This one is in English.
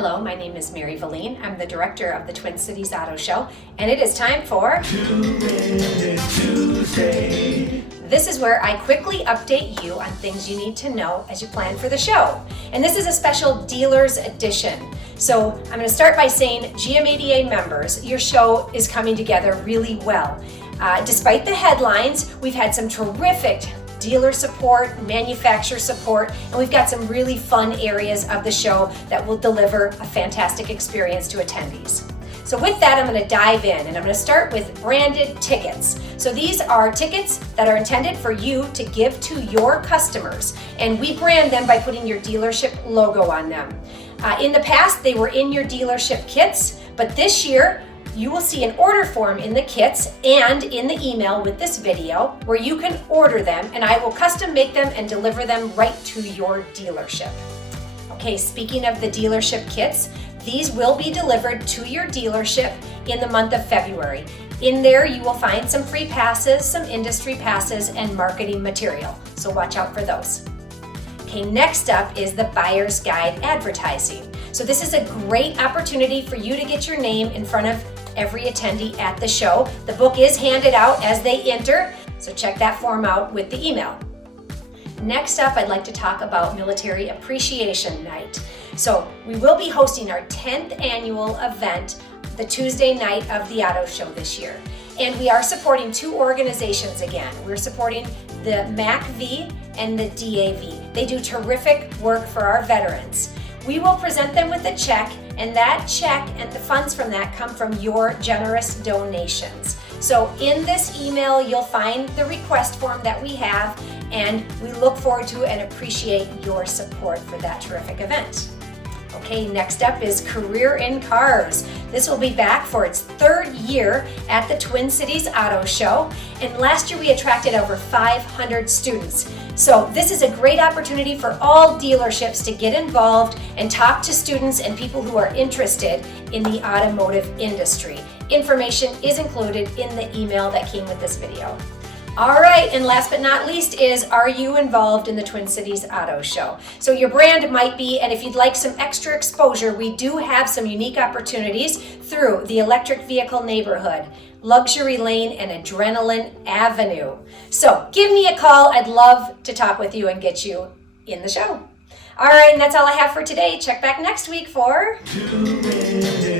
Hello, my name is Mary Valine. I'm the director of the Twin Cities Auto Show, and it is time for Two-Minute Tuesday. This is where I quickly update you on things you need to know as you plan for the show. And this is a special dealer's edition. So I'm going to start by saying, GMADA members, your show is coming together really well. Despite the headlines, we've had some terrific dealer support, manufacturer support, and we've got some really fun areas of the show that will deliver a fantastic experience to attendees. So with that, I'm going to dive in, and I'm going to start with branded tickets. So these are tickets that are intended for you to give to your customers, and we brand them by putting your dealership logo on them. In the past, they were in your dealership kits, but this year, you will see an order form in the kits and in the email with this video where you can order them, and I will custom make them and deliver them right to your dealership. Okay, speaking of the dealership kits, these will be delivered to your dealership in the month of February. In there, you will find some free passes, some industry passes, and marketing material, so watch out for those. Okay, next up is the Buyer's Guide advertising. So this is a great opportunity for you to get your name in front of every attendee at the show. The book is handed out as they enter, so check that form out with the email. Next up, I'd like to talk about Military Appreciation Night. So we will be hosting our 10th annual event the Tuesday night of the auto show this year. And we are supporting two organizations again. We're supporting the MACV and the DAV. They do terrific work for our veterans. We will present them with a check, and that check and the funds from that come from your generous donations. So in this email, you'll find the request form that we have, and we look forward to and appreciate your support for that terrific event. Okay, next up is Career in Cars. This will be back for its third year at the Twin Cities Auto Show, and last year we attracted over 500 students. So this is a great opportunity for all dealerships to get involved and talk to students and people who are interested in the automotive industry. Information is included in the email that came with this video. All right, and last but not least is, are you involved in the Twin Cities Auto Show? So your brand might be, and if you'd like some extra exposure, we do have some unique opportunities through the Electric Vehicle Neighborhood, Luxury Lane, and Adrenaline Avenue. So give me a call. I'd love to talk with you and get you in the show. All right, and that's all I have for today. Check back next week for 2 Minute